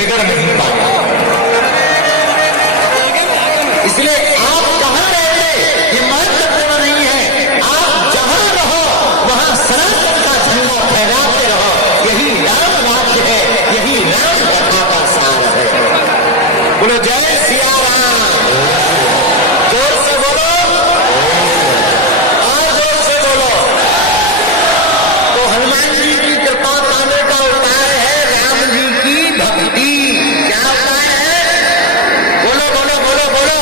बिगड़ नहीं पाया। इसलिए आप कहां रहे ये महत्वपूर्ण नहीं है, आप जहां रहो वहां सनातन का झंडा फहराते रहो। यही राम राज्य है, यही राम कथा का सार है। बोलो जय सिया राम। जोर से बोलो और जोर से बोलो। तो हनुमान जी की कृपा पाने का उपाय है राम जी की भक्ति। क्या उपाय है? बोलो बोलो बोलो बोलो।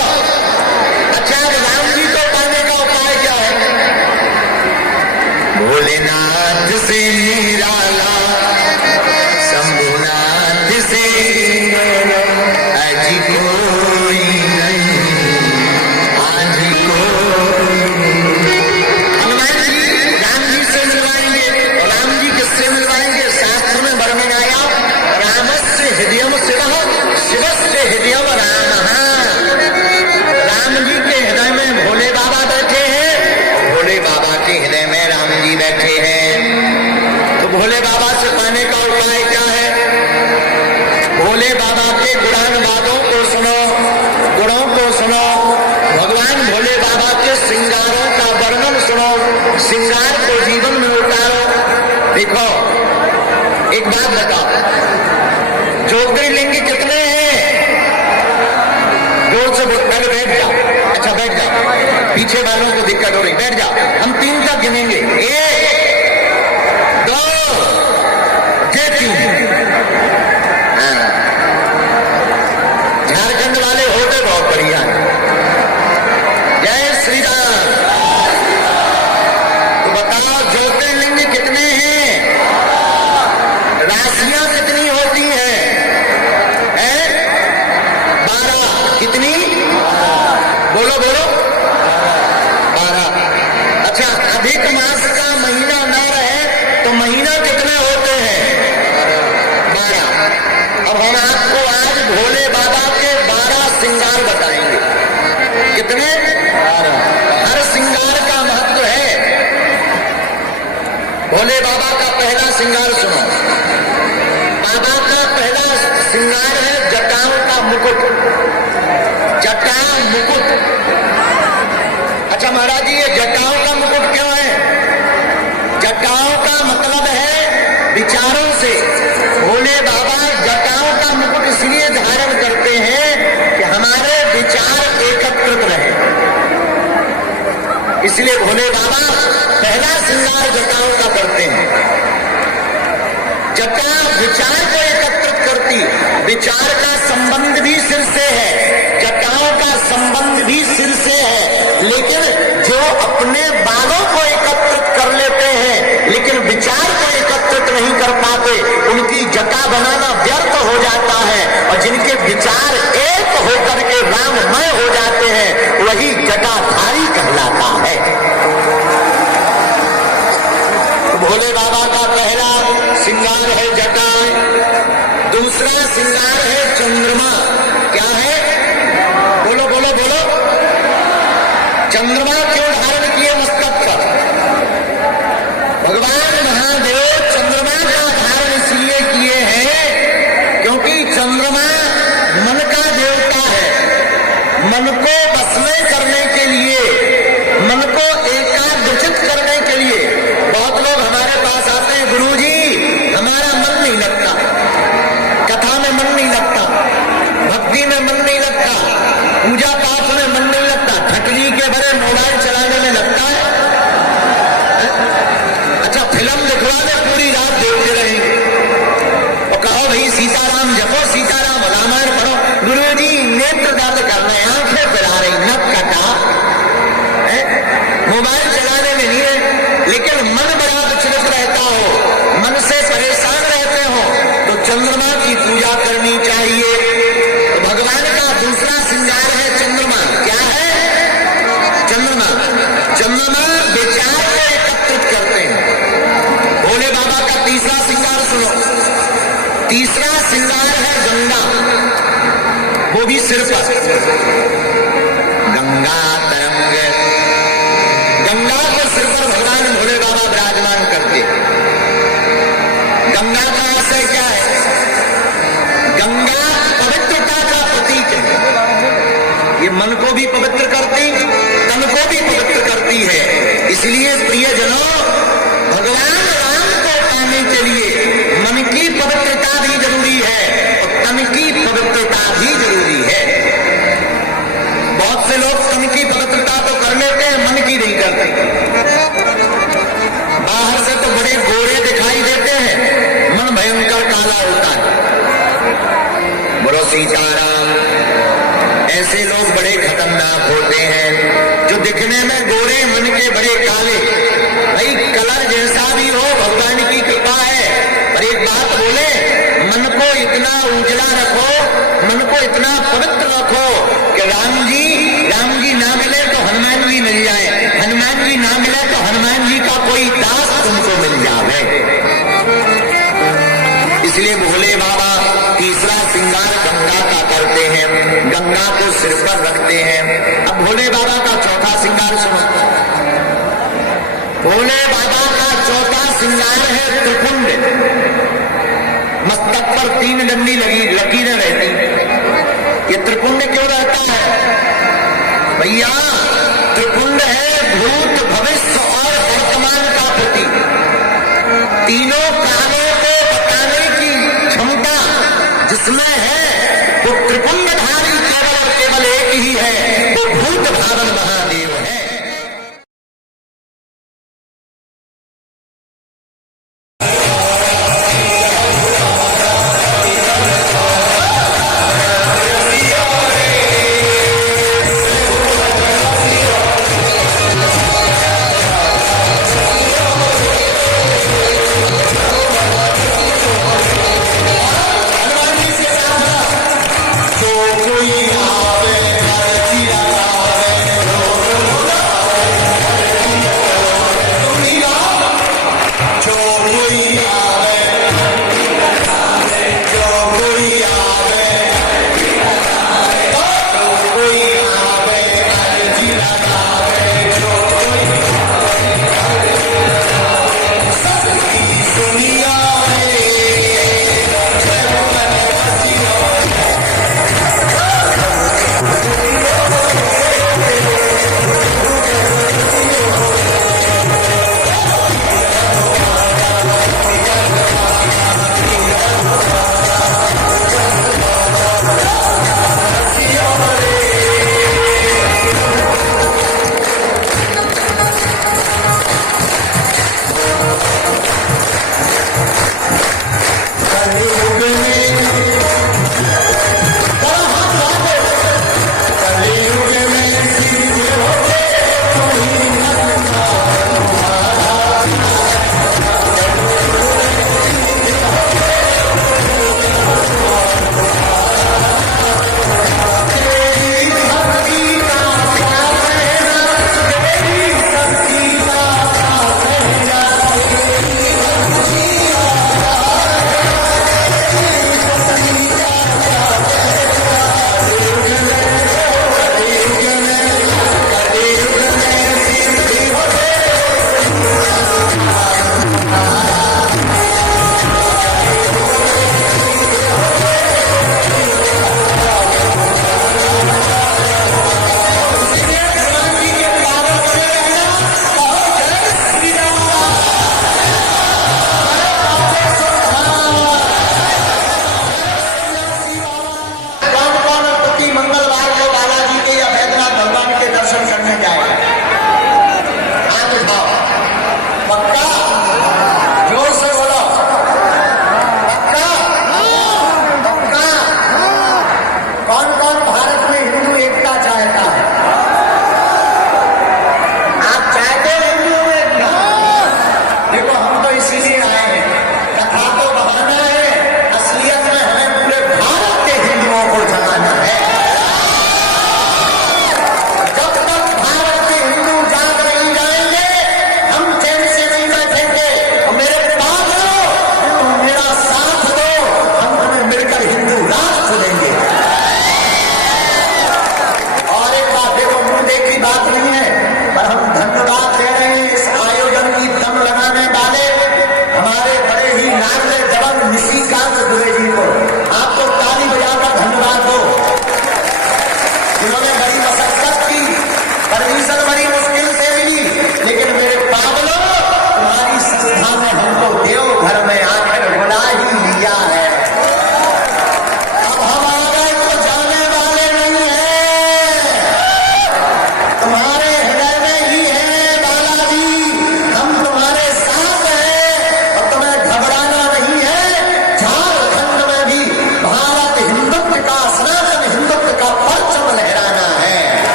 अच्छा, राम जी को पाने का उपाय क्या है? भोलेनाथ से निराला शंभुनाथ से अजी कोई नहीं, आज कोई। हनुमान जी राम जी से मिलवाएंगे। और राम जी किससे मिलवाएंगे? शास्त्र में वर्णन आया, रामस्य हृदयम शिवः शिवस्य हृदयम रामः। राम जी के हृदय में भोले बाबा बैठे हैं, भोले बाबा के हृदय में राम जी बैठे हैं। तो भोले बाबा से पाने का उपाय क्या है? भोले बाबा के गुणानुवादों को सुनो, गुणों को सुनो, भगवान भोले बाबा के श्रृंगारों का वर्णन सुनो, श्रृंगार को जीवन में उतारो। देखो एक बात बताओ, ज्योतिर्लिंग कितने हैं? जोर से पहले बैठ जाओ। अच्छा बैठ जाओ, पीछे वालों को दिक्कत हो रही, बैठ जाओ। हम 3 तक गिनेंगे, 1 2 ये 3। झारखंड वाले होते बहुत बढ़िया है। जय श्री राम। तो बताओ ज्योतिर्लिंग कितने हैं? राशियां कितनी होती हैं? 12। कितनी? बोलो बोलो। 12। अच्छा, अधिक मास का महीना ना रहे तो महीना कितने होते हैं? 12। अब हम आपको आज भोले बाबा के 12 श्रृंगार बताएंगे। कितने? 12। हर श्रृंगार का महत्व है। भोले बाबा का पहला श्रृंगार सुनो। बाबा का पहला श्रृंगार है जटाओं का मुकुट। जटा मुकुट। अच्छा महाराज जी, ये जटाओं का मुकुट क्यों है? जटाओं का मतलब है विचारों से। भोले बाबा जटाओं का मुकुट इसलिए धारण करते हैं कि हमारे विचार एकत्रित रहे। इसलिए भोले बाबा पहला श्रृंगार जटाओं का करते हैं। जटा विचार को एकत्रित करती, विचार का संबंध भी सिर से है, जटाओं का संबंध भी सिर से है। लेकिन जो अपने बालों को एकत्रित कर लेते हैं लेकिन विचार को एकत्रित नहीं कर पाते, उनकी जटा बनाना व्यर्थ हो जाता है। और जिनके विचार एक होकर के राममय हो जाते हैं वही जटाधारी कहलाता है। तो भोले बाबा का पहला श्रृंगार है जटा। दूसरा श्रृंगार है चंद्रमा। क्या है? बोलो बोलो बोलो। चंद्रमा क्यों धारण किए मस्तक पर? भगवान महादेव चंद्रमा का धारण इसलिए किए हैं क्योंकि चंद्रमा मन का देवता है। मन को बसमय करने के लिए, मन को एकाग्रचित करने के लिए। बहुत लोग हमारे पास आते हैं, गुरुजी हमारा मन नहीं लगता, कथा में मन नहीं लगता, भक्ति में मन नहीं लगता, पूजा पाठ में मन नहीं लगता, ठकली के भरे मोबाइल चलाने में लगता है। अच्छा, फिल्म दिखवा दे, पूरी रात देखते रहेंगे। और कहो भाई सीताराम जपो, सीताराम, रामायण पढ़ो। गुरुजी नेत्र दर्द कर रहे हैं, आंखें फिरा रही, नक कटा है। मोबाइल चलाने में नहीं है, लेकिन मन बड़ा विचलित रहता हो, मन से परेशान रहते हो, तो चंद्रमा की पूजा करनी चाहिए। तो भगवान का दूसरा श्रृंगार है चंद्रमा। क्या है? चंद्रमा। चंद्रमा विचार को एकत्रित करते हैं। भोले बाबा का तीसरा श्रृंगार सुनो। तीसरा श्रृंगार है गंगा, वो भी सिर पर। गंगा तरंग, गंगा को सिर पर भगवान भोले बाबा विराजमान करते। गंगा का आशय क्या है? गंगा ये मन को भी पवित्र करती, तन को भी पवित्र करती है। इसलिए प्रियजनों, भगवान राम को पाने के लिए मन की पवित्रता भी जरूरी है और तन की पवित्रता भी जरूरी है। बहुत से लोग तन की पवित्रता तो कर लेते हैं, मन की नहीं करते। बाहर से तो बड़े गोरे दिखाई देते हैं, मन भयंकर काला होता है। बोलो सीताराम। ऐसे लोग बड़े खतरनाक होते हैं जो दिखने में गोरे, मन के बड़े काले। भाई कलर जैसा भी हो, भगवान की कृपा है। पर एक बात बोले, मन को इतना उजला रखो, मन को इतना पवित्र रखो कि राम जी ना मिले तो हनुमान जी मिल जाए, हनुमान जी ना मिले तो हनुमान जी का कोई दास तुमको मिल जाए। इसलिए भोले बाबा तीसरा श्रृंगार गंगा का करते हैं, गंगा को सिर पर रखते हैं। अब भोले बाबा का चौथा श्रृंगार सुनो। भोले बाबा का चौथा श्रृंगार है त्रिपुंड। मस्तक पर 3 डंडी लकीरें रहती। ये त्रिपुंड क्यों रहता है भैया? त्रिपुंड है भूत, भविष्य और वर्तमान का प्रतीक। तीनों कालों को बताने की क्षमता जिसमें है वो त्रिपुंडधारी केवल और केवल एक ही है, वो भूत धारण महादेव है। कोई आवे,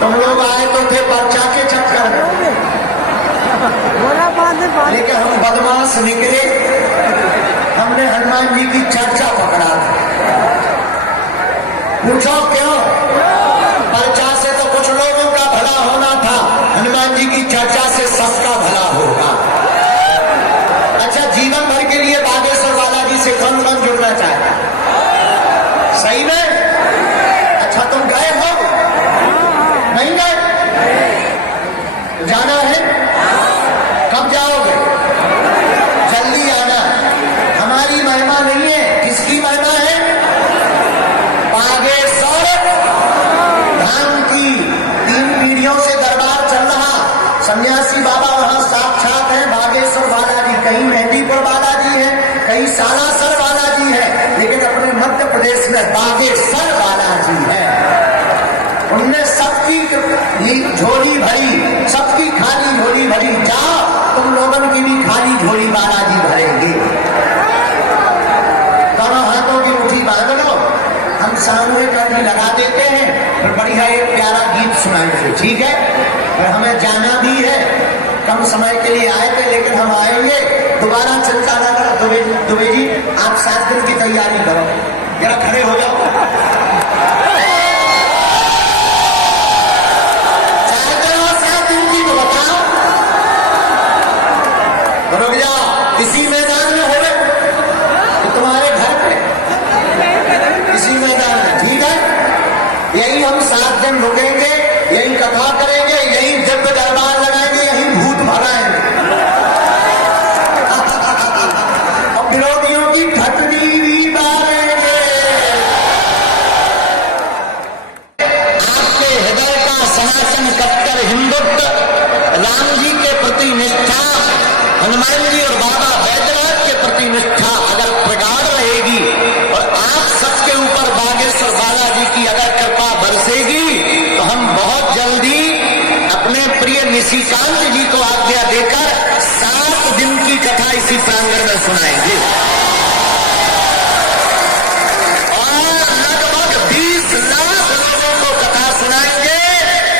तुम लोग आए तो थे पर्चा के चक्कर में, लेकिन हम बदमाश निकले, हमने हनुमान जी की चर्चा पकड़ा। पूछो क्यों? पर्चा से तो कुछ लोगों का भला होना था, हनुमान जी की चर्चा से सबका भला होगा। अच्छा, जीवन भर के लिए बागेश्वर बालाजी से कौन कौन जुड़ना चाहता? सही में? अच्छा, तुम गए हो? नहीं गए? जाना है? कब जाओगे? जल्दी आना। हमारी महिमा नहीं है, किसकी महिमा है? बागेश्वर धाम की। 3 पीढ़ियों से दरबार चल रहा, सन्यासी बाबा वहां साक्षात है बागेश्वर बालाजी। कहीं मेहंदीपुर बालाजी है, कहीं सालासर बालाजी है, लेकिन अपने मध्य प्रदेश में बागेश्वर बालाजी है। उनने सबकी झोली भरी, सबकी खाली झोली भरी। जाओ, तुम लोगों की भी खाली झोली बालाजी भरेंगे। दोनों हाथों की मुट्ठी बांध लो, हम सामूहिक अर्जी लगा देते हैं, फिर बढ़िया एक प्यारा गीत सुनाएंगे, ठीक है? फिर हमें जाना भी है, कम समय के लिए आए थे, लेकिन हम आएंगे दोबारा। चिंता न करो दुबे जी, आप 7 दिन की तैयारी करो। जरा खड़े हो जाओ। रुक जाओ, इसी मैदान में हो तो तुम्हारे घर पे, इसी मैदान में, ठीक है? यही हम 7 दिन रुकेंगे, यही कथा करेंगे, यही दिव्य दरबार लगाएंगे, यही भूत भगाएंगे। और विरोधियों की ठटनी भी मारेंगे। आपके हृदय का सनातन कट्टर हिंदुत्व, राम जी के प्रति निष्ठा, हनुमान जी और बाबा बैद्यनाथ के प्रति निष्ठा अगर प्रगाढ़ रहेगी और आप सबके ऊपर बागेश्वर बालाजी की अगर कृपा बरसेगी, तो हम बहुत जल्दी अपने प्रिय निशिकांत जी को आज्ञा देकर 7 दिन की कथा इसी प्रांगण में सुनाएंगे। और लगभग 20 लाख लोगों को कथा सुनाएंगे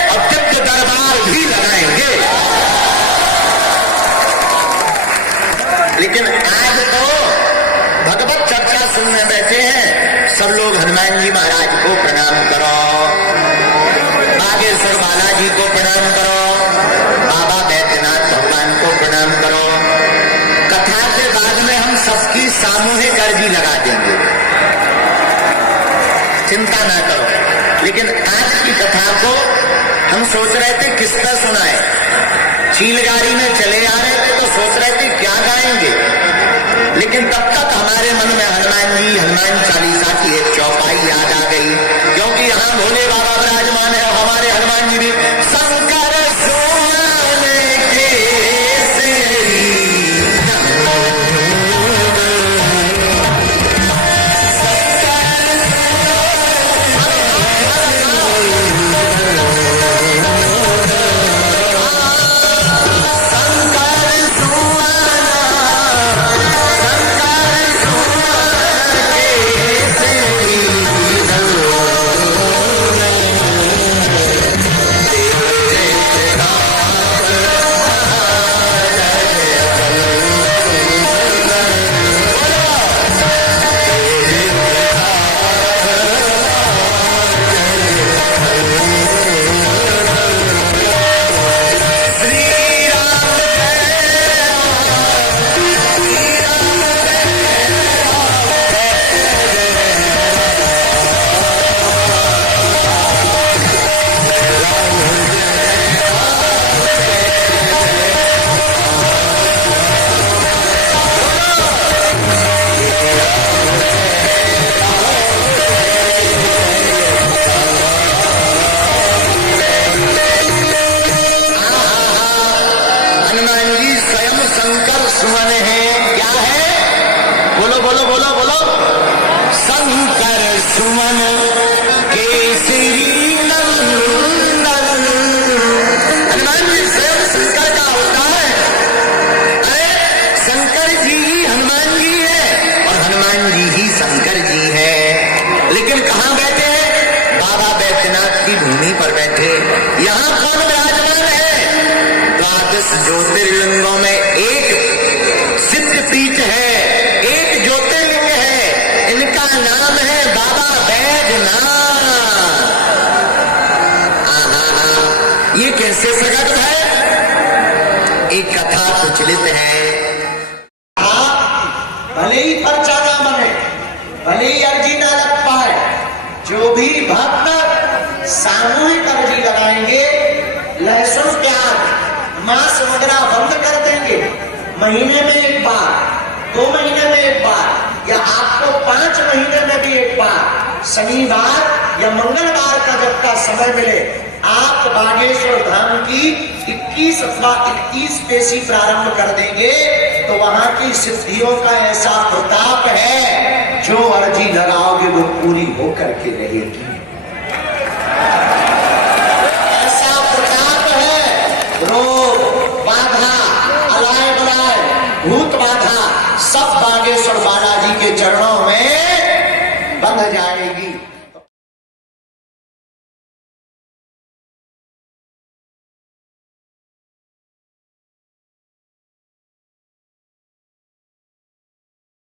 और दिव्य दरबार भी लगाएंगे। लेकिन आज तो भगवत चर्चा सुनने बैठे हैं, सब लोग हनुमान जी महाराज को प्रणाम करो, बागेश्वर बालाजी को प्रणाम करो, बाबा बैद्यनाथ भगवान को प्रणाम करो। कथा के बाद में हम सबकी सामूहिक अर्जी लगा देंगे, चिंता ना करो। लेकिन आज की कथा को हम सोच रहे थे किस तरह सुनाए। चीलगाड़ी में चले आ रहे थे तो सोच रहे थे क्या गाएंगे, लेकिन तब तक हमारे मन में हनुमान चालीसा की एक चौपाई याद आ गई, क्योंकि यहाँ भोले बाबा विराजमान है। हमारे हनुमान जी भी शंकर सोहन केसरी, भूमि पर बैठे प्रचलित है। भले ही पर्चा ना बने, भले ही अर्जी ना लग पाए, जो भी भक्त सामूहिक अर्जी लगाएंगे, लहसुन प्याज मांस वगैरह बंद कर देंगे, महीने में एक बार, 2 महीने में एक बार, या आपको 5 महीने में भी एक बार शनिवार या मंगलवार का जब का समय मिले, आप बागेश्वर धाम की 21 अथवा 31 पेशी प्रारंभ कर देंगे तो वहां की सिद्धियों का ऐसा प्रताप है, जो अर्जी लगाओगे वो पूरी होकर के रहेगी। ऐसा प्रताप है, रोग बाधा, अलाय बलाय, भूत बाधा सब बागेश्वर बालाजी के चरणों में बंध जाएगी।